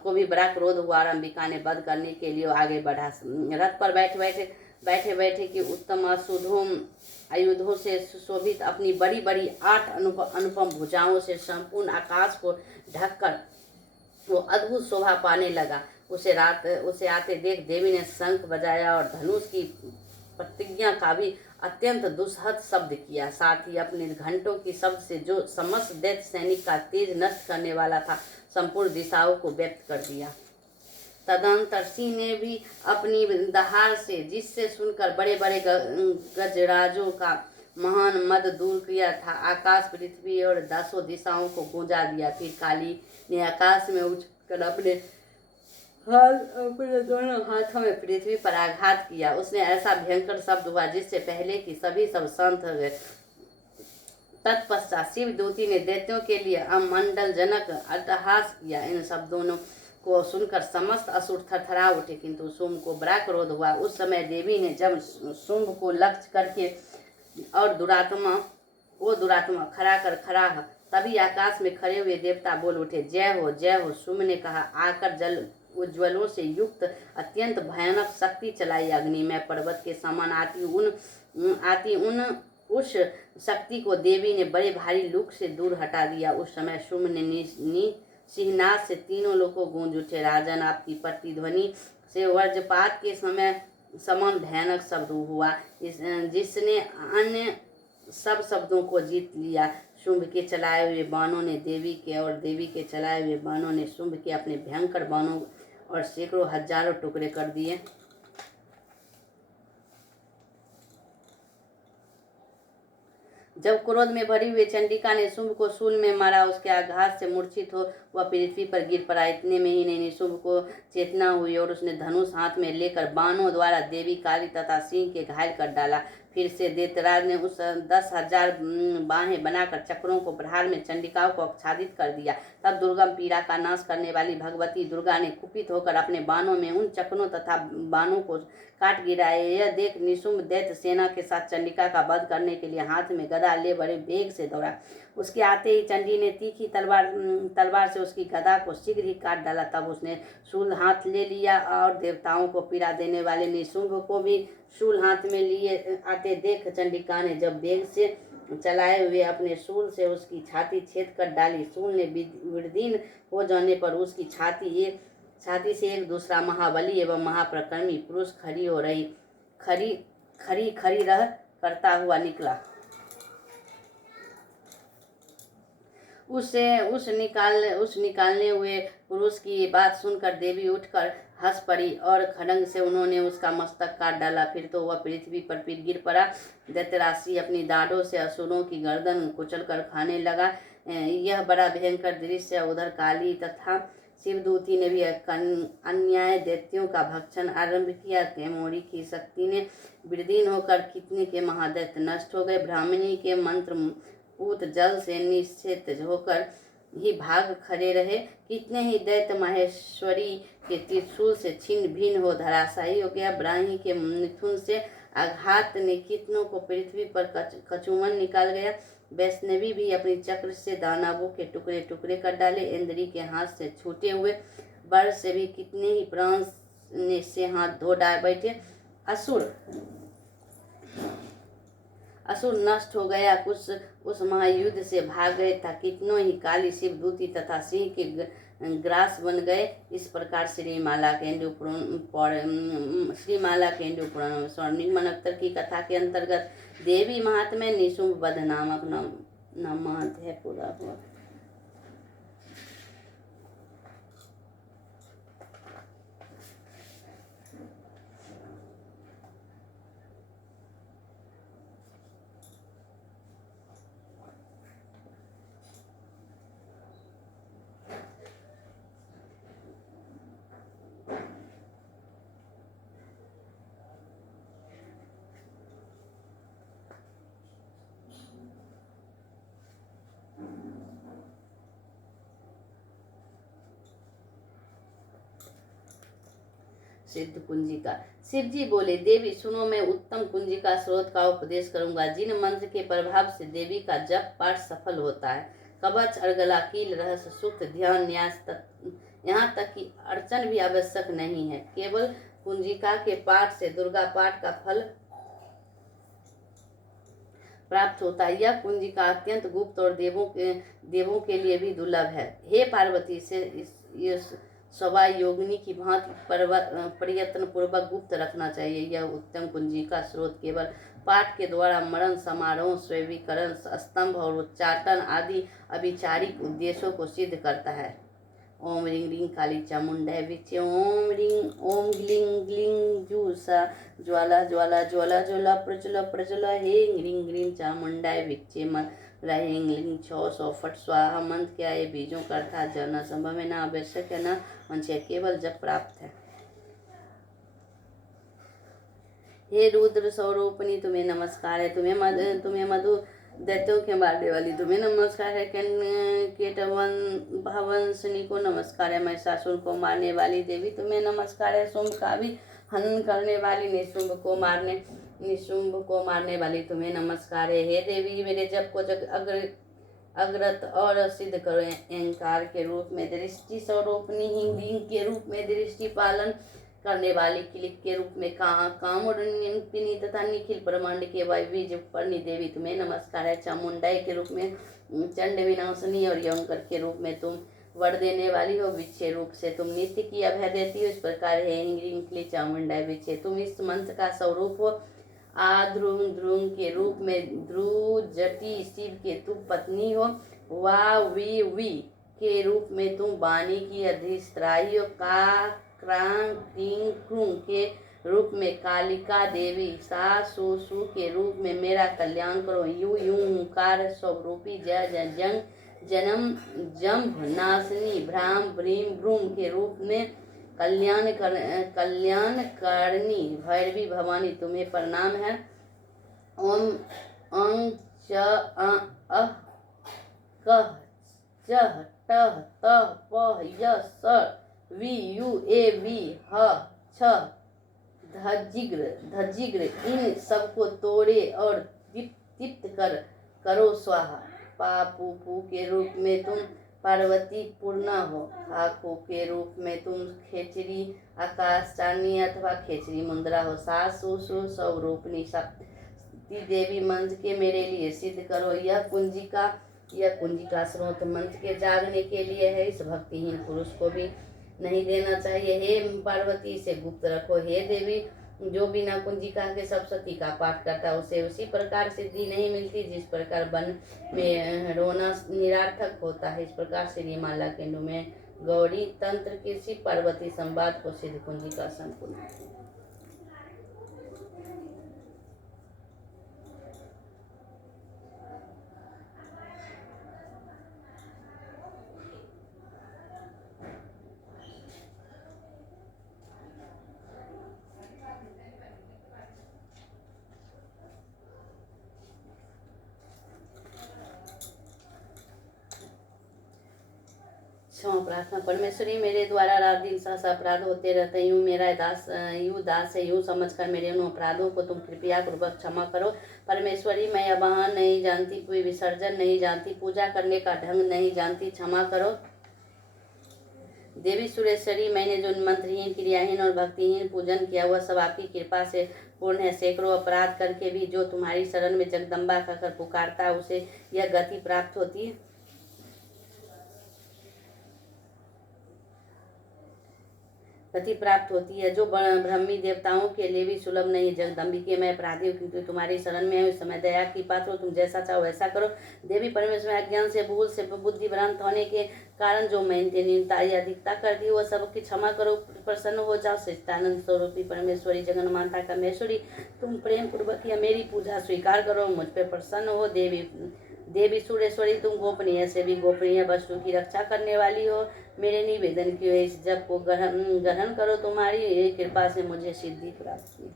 को भी बड़ा क्रोध हुआ और अंबिका ने वध करने के लिए आगे बढ़ा। रथ पर बैठे बैठे कि उत्तम आयुधों से सुशोभित अपनी बड़ी बड़ी 8 अनुपम भुजाओं से संपूर्ण आकाश को ढककर वो अद्भुत शोभा पाने लगा। उसे आते देख देवी ने शंख बजाया और धनुष की प्रतिज्ञा का भी अत्यंत दुस्सह शब्द किया। साथ ही अपने घंटों की शब्द से जो समस्त दैत्य सैनिक का तेज नष्ट करने वाला था, संपूर्ण दिशाओं को व्यक्त कर दिया। तदंतर सिंह ने भी अपनी दहाड़ से, जिससे सुनकर बड़े बड़े गजराजों का महान मद दूर किया था, आकाश, पृथ्वी और 10 दिशाओं को गूंजा दिया। फिर काली ने आकाश में उछलकर अपने दोनों हाथों में पृथ्वी पर आघात किया। उसने ऐसा भयंकर शब्द हुआ जिससे पहले की सभी सब शांत हो गए। तत्पश्चात शिव दूती ने दैत्यों के लिए अमंडलजनक अट्टहास किया। इन शब्दों को सुनकर समस्त असुर थरथरा उठे, किंतु शुंभ को बड़ा क्रोध हुआ। उस समय देवी ने जब शुंभ को लक्ष्य करके और दुरात्मा खड़ा तभी आकाश में खड़े हुए देवता बोल उठे, जय हो जय हो। शुंभ ने कहा, आकर जल उज्ज्वलों से युक्त अत्यंत भयानक शक्ति चलाई। अग्नि में पर्वत के समान आती उस शक्ति को देवी ने बड़े भारी लुक से दूर हटा दिया। उस समय शुंभ ने सिंहनाद से तीनों लोगों गूंज उठे। राजन, आपकी प्रतिध्वनि से वज्रपात के समय समान भयानक शब्द हुआ, जिसने अन्य सब शब्दों को जीत लिया। शुंभ के चलाए हुए बाणों ने देवी के और देवी के चलाए हुए बाणों ने शुंभ के अपने भयंकर बाणों और सैकड़ों हजारों टुकड़े कर दिए। जब क्रोध में भरी हुई चंडिका ने शुंभ को शूल में मारा, उसके आघात से मूर्छित हो वह पृथ्वी पर गिर पड़ा। इतने में ही नहीं, शुंभ को चेतना हुई और उसने धनुष हाथ में लेकर बाणों द्वारा देवी काली तथा सिंह के घायल कर डाला। फिर से दैत्यराज ने उस 10,000 बाहें बनाकर चक्रों को प्रहार में चंडिकाओं को आच्छादित कर दिया। तब दुर्गम पीड़ा का नाश करने वाली भगवती दुर्गा ने कुपित होकर अपने बाणों में उन चक्रों तथा बाणों को काट गिराए। यह देख निशुंभ दैत्य सेना के साथ चंडिका का वध करने के लिए हाथ में गदा ले बड़े वेग से दौड़ा। उसके आते ही चंडी ने तीखी तलवार से उसकी गदा को शीघ्र ही काट डाला। तब उसने शूल हाथ ले लिया और देवताओं को पीड़ा देने वाले निशुंभ को भी शूल हाथ में लिए आते देख चंडिका ने जब वेग से चलाए हुए अपने शूल से उसकी छाती छेद कर डाली। शूल ने विदीर्ण हो जाने पर उसकी छाती से एक दूसरा महाबली एवं महाप्रक्रमी पुरुष खरी रह करता हुआ निकला। उस निकालने हुए पुरुष की बात सुनकर देवी उठकर हंस पड़ी और खड्ग से उन्होंने उसका मस्तक काट डाला। फिर तो वह पृथ्वी पर गिर पड़ा। दैत्यराशि अपनी दाढ़ों से असुरों की गर्दन कुचलकर खाने लगा। यह बड़ा भयंकर दृश्य। उधर काली तथा शिवदूती ने भी अन्याय दैत्यों का भक्षण आरंभ किया। कैमोरी की शक्ति ने विदीर्ण होकर कितने के महादैत्य नष्ट हो गए। ब्राह्मणी के मंत्र पूत जल से निश्चित होकर ही भाग खड़े रहे। कितने ही दैत्य माहेश्वरी के त्रिशूल से छिन्न भिन्न हो धराशायी हो गया। ब्राह्मी के मिथुन से आघात ने कितनों को पृथ्वी पर कचूमन निकाल गया। वैष्णवी भी अपनी चक्र से दानवों के टुकड़े टुकड़े कर डाले। इंद्री के हाथ से छूटे हुए वर से भी कितने ही प्राण से हाथ धो डाल बैठे। असुर नष्ट हो गया। कुछ उस महायुद्ध से भाग गए था। कितनों ही काली शिवदूती तथा सिंह के ग्रास बन गए। इस प्रकार श्रीमाला केंद्र पुराण स्वर्णिम मनक्तर की कथा के अंतर्गत देवी महात्म्य निशुंभ वध नामक नामाध्याय पूरा हुआ। सिद्ध कुंजिका। शिव जी बोले, देवी सुनो, मैं उत्तम कुंजिका स्रोत का उपदेश करूंगा, जिन मंत्र के प्रभाव से देवी का जप पाठ सफल होता है। कवच, अर्गला, कील, रहस्य, सूक्त, ध्यान, न्यास यहाँ तक कि अर्चन भी आवश्यक नहीं है। केवल कुंजिका के पाठ से दुर्गा पाठ का फल प्राप्त होता है। यह कुंजिका अत्यंत गुप्त और देवों के लिए भी दुर्लभ है। हे पार्वती, से सवा योगिनी की भांति प्रयत्न पूर्वक गुप्त रखना चाहिए। यह उत्तम कुंजिका स्रोत केवल पाठ के द्वारा मरण समारोह, स्वीकरण, स्तंभ और उच्चाटन आदि अभिचारिक उद्देश्यों को सिद्ध करता है। ओम ह्रीं ह्रीं काली चामुंडाय विचे। ओम ग्लीं ग्लीं जूसा ज्वाला ज्वाला ज्वाला ज्वाला प्रज्वल प्रज्वल। ह्रीं ह्रीं ग्रीं चामुंडाय विचे। ह्रीं ग्लीं 600 फट स्वाहा। मंत्र क्या है? बीजों का अर्थात जानना संभव है, ना आवश्यक है, ना मंत्र केवल जब प्राप्त है। हे रुद्र स्वरूपिणी, तुम्हें नमस्कार है। तुम्हें दैत्यों के मारने वाली तुम्हें नमस्कार है। केटवन भवंसनी को नमस्कार है। महिषासुर को मारने वाली देवी तुम्हें नमस्कार है। शुंभ का भी हनन करने वाली निशुंभ को मारने वाली तुम्हें नमस्कार है। हे देवी, मेरे जप को अग्रत और सिद्ध करो। अहंकार के रूप में दृष्टि स्वरूपनी हिंदी के रूप में दृष्टि पालन करने वाली, किलिक के रूप में कामोड़िनी तथा निखिल ब्रह्मांड के वायुबीज पर्णी देवी तुम्हें नमस्कार है। चामुंडाई के रूप में चंड विनाशनी और यंकर के रूप में तुम वर देने वाली हो। विच्छे रूप से तुम नित्य की अभय देती हो। इस प्रकार है हिंगली चामुंडाई विच्छे, तुम इस मंत्र का स्वरूप हो। ध्रुव के रूप में ध्रुव जटी शिव के तुम पत्नी हो। वी के रूप में तुम वाणी की अधिष्ठात्री हो। क्रांग के रूप में कालिका देवी। सु के रूप में मेरा कल्याण करो। यू कार स्वरूपी जन्म जम्भ नाशनी भ्राम भ्रीम भ्रूम के रूप में कल्याणकारिणी भैरवी भवानी तुम्हें प्रणाम है। ओम अंग च अह कह चह टह तह पह य स वी यू ए वी ह छ धजिग्र इन सबको तोड़े और दीप्त करो स्वाहा। पापू के रूप में तुम पार्वती पूर्णा हो। खाखो के रूप में तुम खेचरी आकाश चांदनी अथवा खेचरी मुंद्रा हो। सासु स्वरूपनी सप्ती देवी मंत्र के मेरे लिए सिद्ध करो। यह कुंजिका स्रोत मंत्र के जागने के लिए है। इस भक्तिहीन पुरुष को भी नहीं देना चाहिए। हे पार्वती, इसे गुप्त रखो। हे देवी, जो बिना कुंजिका के सप्तशती का पाठ करता उसे उसी प्रकार सिद्धि नहीं मिलती जिस प्रकार वन में रोना निरार्थक होता है। इस प्रकार श्री माला केंद्र में गौरी तंत्र के शिव पार्वती संवाद को सिद्ध कुंजिका संपूर्ण। क्षमा प्रार्थना। परमेश्वरी, मेरे द्वारा रात दिन सहसा अपराध होते रहते, यूँ मेरा दास है, यूँ समझकर मेरे उन अपराधों को तुम कृपया पूर्वक क्षमा करो। परमेश्वरी, मैं आवाहन नहीं जानती, कोई विसर्जन नहीं जानती, पूजा करने का ढंग नहीं जानती, क्षमा करो। देवी सुरेश्वरी, मैंने जो मंत्रहीन, क्रियाहीन और भक्तिहीन पूजन किया वह सब आपकी कृपा से पूर्ण है। सैकड़ों अपराध करके भी जो तुम्हारी शरण में जगदम्बा कहकर पुकारता है उसे यह गति प्राप्त होती है। जो ब्रह्मी देवताओं के लिए भी सुलभ नहीं। जगदम्बिके, मैं अपराधी हूँ क्योंकि तुम्हारी शरण में है। इस समय दया की पात्र हो, तुम जैसा चाहो वैसा करो। देवी परमेश्वर, अज्ञान से भूल से बुद्धि भ्रांत होने के कारण जो मैंने न्यूनता या अधिकता कर दी वह सबकी क्षमा करो। प्रसन्न हो जाओ। सच्चिदानंद स्वरूपी परमेश्वरी, जगन माता कामेश्वरी, तुम प्रेम पूर्वक या मेरी पूजा स्वीकार करो, मुझ पर प्रसन्न हो। देवी सुरेश्वरी, तुम गोपनीय से भी गोपनीय वस्तु की रक्षा करने वाली हो। मेरे निवेदन की इस जप को ग्रहण करो। तुम्हारी कृपा से मुझे सिद्धि प्राप्त की।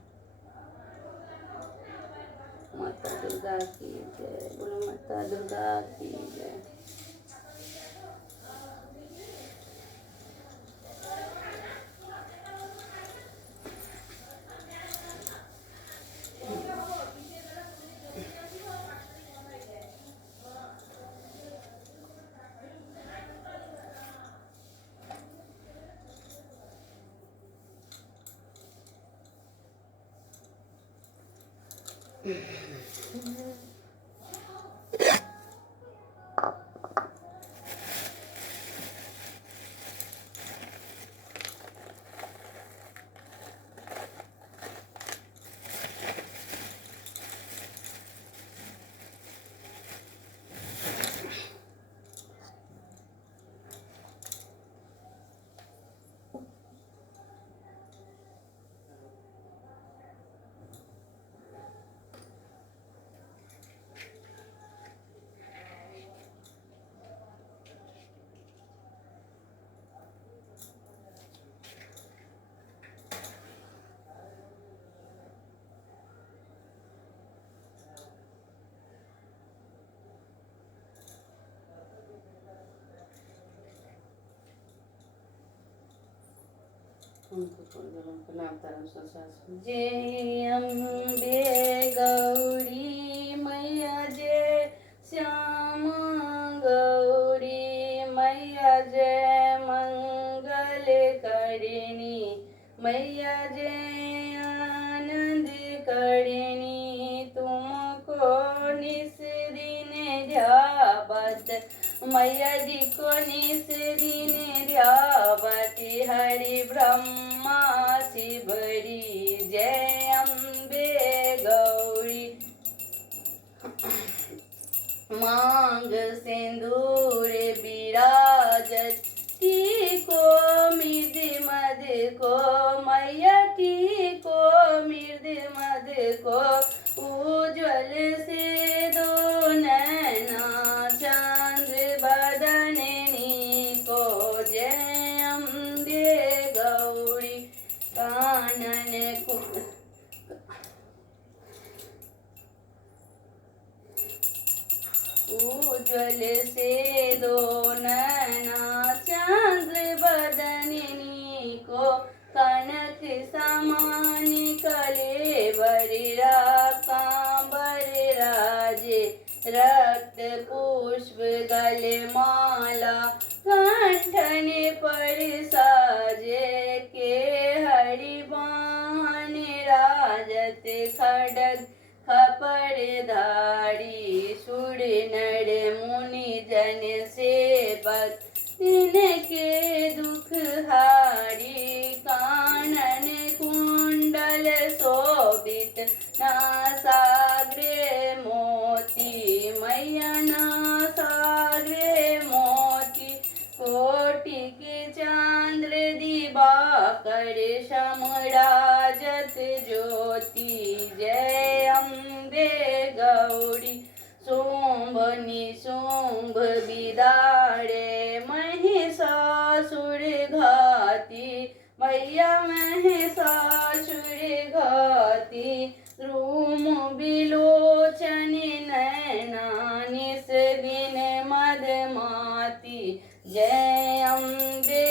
माता दुर्गा की जय। बोलो माता दुर्गा की जय। जय अम्बे गौरी मैया जय श्याम गौरी मैया जय मंगल करिणी मैया जय आनंद करिणी तुमको निस दिन ध्यावत मैया जी को निस दिन ध्यावत हरि ब्रह्मा शिवरी जय अम्बे गौरी मांग सिंदूर विराजत को मृद मद को मैया को मृद मद को उज्ज्वल से दो नैना चंद्र बदननी को जय अम्बे गौरी कानन को उज्ज्वल से दो नैना चंद्र बदननी को कनक समान कले बरराजे रक्त पुष्प गले माला कंठन पर साजे के हरि बाण राजत खड़ग खपर धारी सुर नर मुनि जन सेवक तिनके दुख हारी कानन कुंडल शोभित नासाग्रे मोती मैया नासाग्रे मोती कोटि के चंद्र दिवाकर समराजत ज्योति जय अम्बे गौरी शुंभ निशुंभ विदारे महिषासुर घाती मैया महिषासुर घाती रूम बिलोचन नैना निस दिन मदमाती जय अम्बे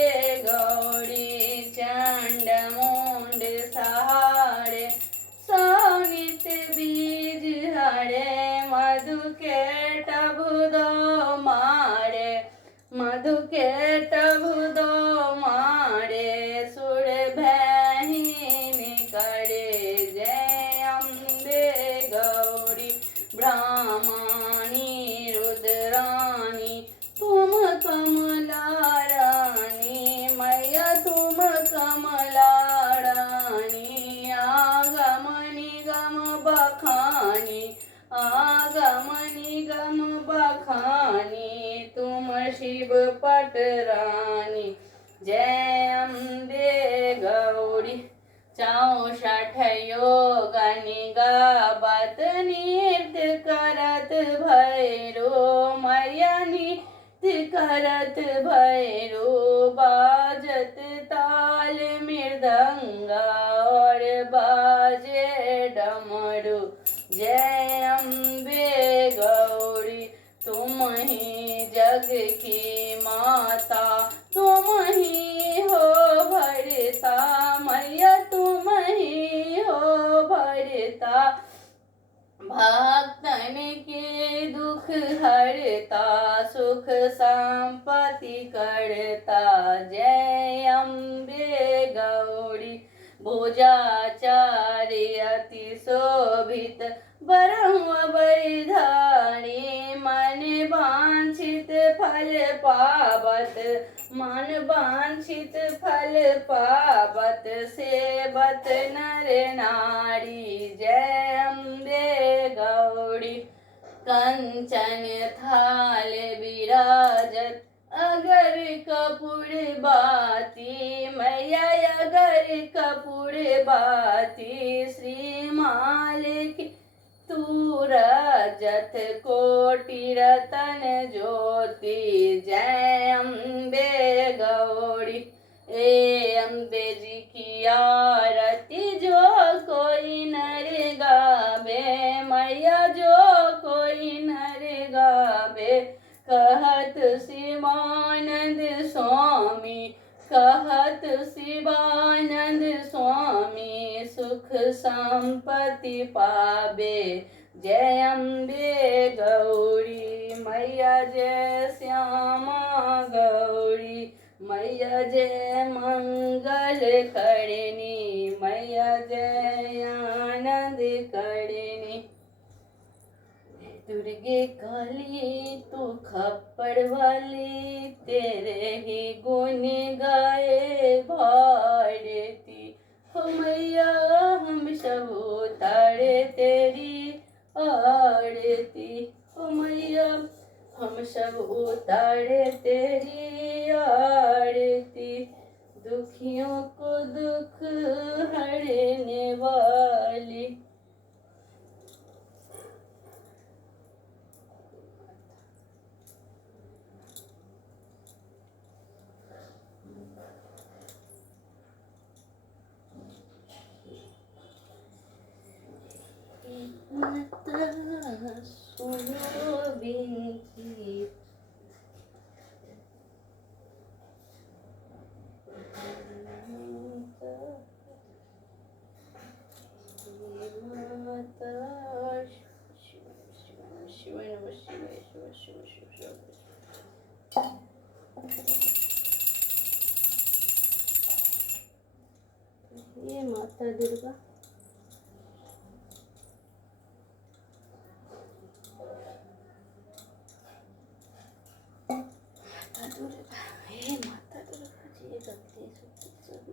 गौरी चंड मुंड सहारे सोनित बीज हरे मधु के टबुदो मारे मधु के टबुदो मारे सुर भैहीन करे जय अम्बे गौरी ब्राह्मणी रुद्राणी तुम कमला रानी मैया तुम कमला रानी आगम निगम बखानी आगम निगम बखानी तुम शिव पट रानी जय अम्बे गौरी 64 योगनि गावत नृत्य करत भैरो मैया नृत्य करत भैरो बाजत ताल मृदंगा और बाजे डमरू जय अम्बे गौरी तुम ही जग की माता तुम ही हो भरता मैया तुम ही हो भरता भक्तन के दुख हरता सुख संपत्ति करता जय अम्बे गौरी भुजाचार्य अति शोभित ब्रह्म बलिधारी मन वांछित फल पावत मन वांछित फल पावत सेवत नर नारी जय अम्बे गौरी कंचन थाल विराजत अगर कपूर बाती मैया अगर कपूर बाती श्री मालिक तू रजत कोटि रतन ज्योति जय अम्बे गौरी ए अम्बे जी की आरती जो कोई नर गावे मैया जो कोई नर गावे कहत शिवानंद स्वामी कहत शिवानंद स्वामी सुख संपत्ति पावे। जय अम्बे गौरी मैया जय श्यामा गौरी मैया जय मंगल करणी मैया जय आनंद करणी। दुर्गे काली तू खप्पड़ वाली तेरे ही गुण गाए भारती। हो मैया हम सब उतारे तेरी आरती। हो मैया हम सब उतारे तेरी आरती। दुखियों को दुख हरने वाली। माता सुनो विनती। माता शिवाय नमः शिवाय शिव शिव शिव शिव। ये माता दुर्गा माता दुर्गा, हे माता दुर्गा जी रखते सब